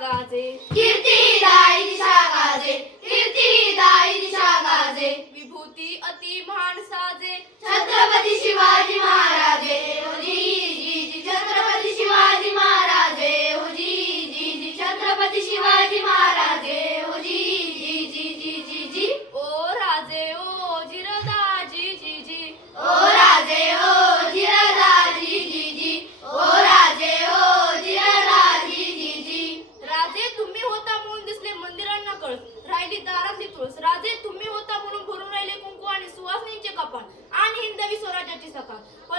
गाजे कीर्ती दाई दिशा गाजे कीर्ती दाई दिशा विभूती अति महान साजे. छत्रपती शिवाजी महाराज.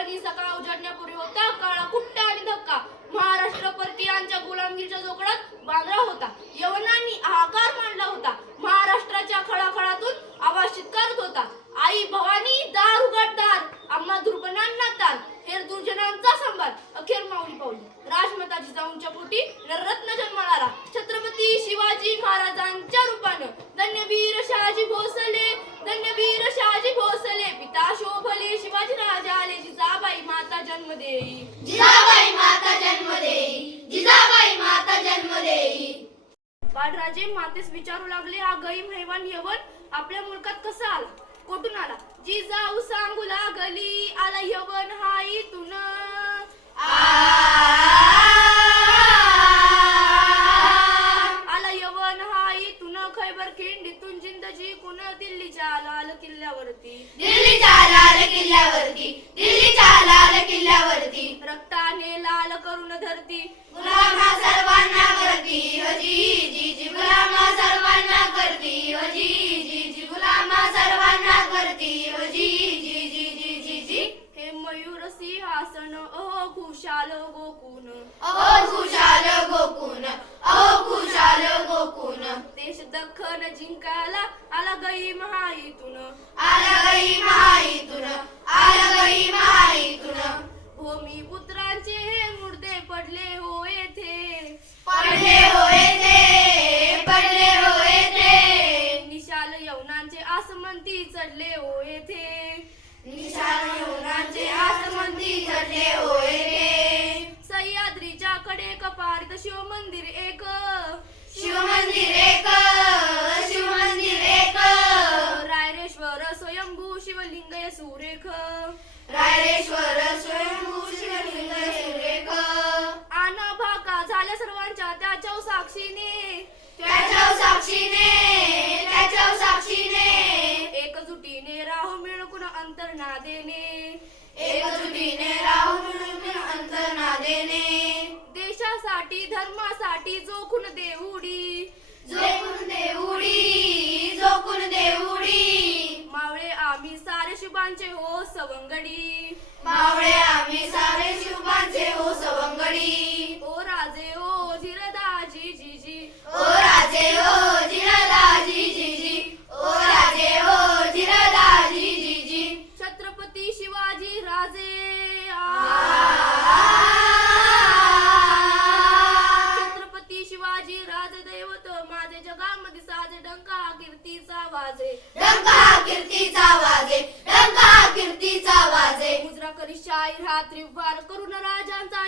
पण सकाळ उजाडण्यापूर्वी होता काळा कुट्टा आणि धक्का. महाराष्ट्र परकीयांच्या गुलामगिरीच्या जोकडात बांधला होता. यवनांनी हाहाकार मांडला होता. महाराष्ट्राच्या खळाखळातून आवाज चित्कारत होता. आई भवानी दार उघड दार. आम्हा दुर्बनांना दार हेर दुर्जनांचा संभार अखेर माऊली पावली राजमाताची जाऊनच्या पोटी नररत्न जन्माला छत्रपती शिवाजी महाराजांच्या रूपानं. धन्यवीर शहाजी भोसले धन्यवीर शहाजी भोसले पिता शोभले शिवाजी राजा आले जिजाबाई माता जन्म देई जिजाबाई माता जन्म देई जिजाबाई माता जन्म देई बाळराजे मातेस विचारू लागले हा गैम हैवान यवन आपल्या मुलकात कसा आला? कोठून आला? जिजाऊ सांगू लागली आला यवन हा इथून. आला यवन हा इथून खैबर खिंडीतून जिंदजी कुण दिल्लीच्या लाल किल्ल्यावरती? दिल्लीच्या लाल किल्ल्यावरती. धरती. गुलामा सर्वांना करती. हो जी जी गुलामा सर्वांना करती. हो जी जी गुलामा सर्वांना करती. हो जी जी जी जी जी. हे मयूर सिंहासन अहो खुशाल गोकुन अहो खुशाल गोकुन अहो खुशाल गोकुन देश दख्खन जिंकायला आला गई महाईतून आला गई महाईतून पडले होय ते पडले होय ते. निशाल यवनांचे आसमंती चढले हो येथे निशाण यवनांचे आसमंती चढले होय ते. सह्याद्रीच्या कडे कपारित शिव मंदिर एक शिवमंदिर एक. शिवमंदिर साक्षीने. त्याच्या साक्षीने त्याच्या साक्षीने. एकजुटीने राहू मिळकून अंतर ना देणे. एकजुटीने राहून मिळून अंतर ना देणे. देशासाठी धर्मासाठी जोखून देऊडी. जोखून देऊडी जोखून देऊडी. मावळे आम्ही सारे शुभांचे हो सवंगडी. मावळे आम्ही सारे शुभांचे हो सवंगडी. ओ राजे ओ कीर्तीचा वाजे. डंका कीर्तीचा वाजे डंका कीर्तीचा वाजे. मुजरा करी शाहीर हा त्रिवार करुण राजांचा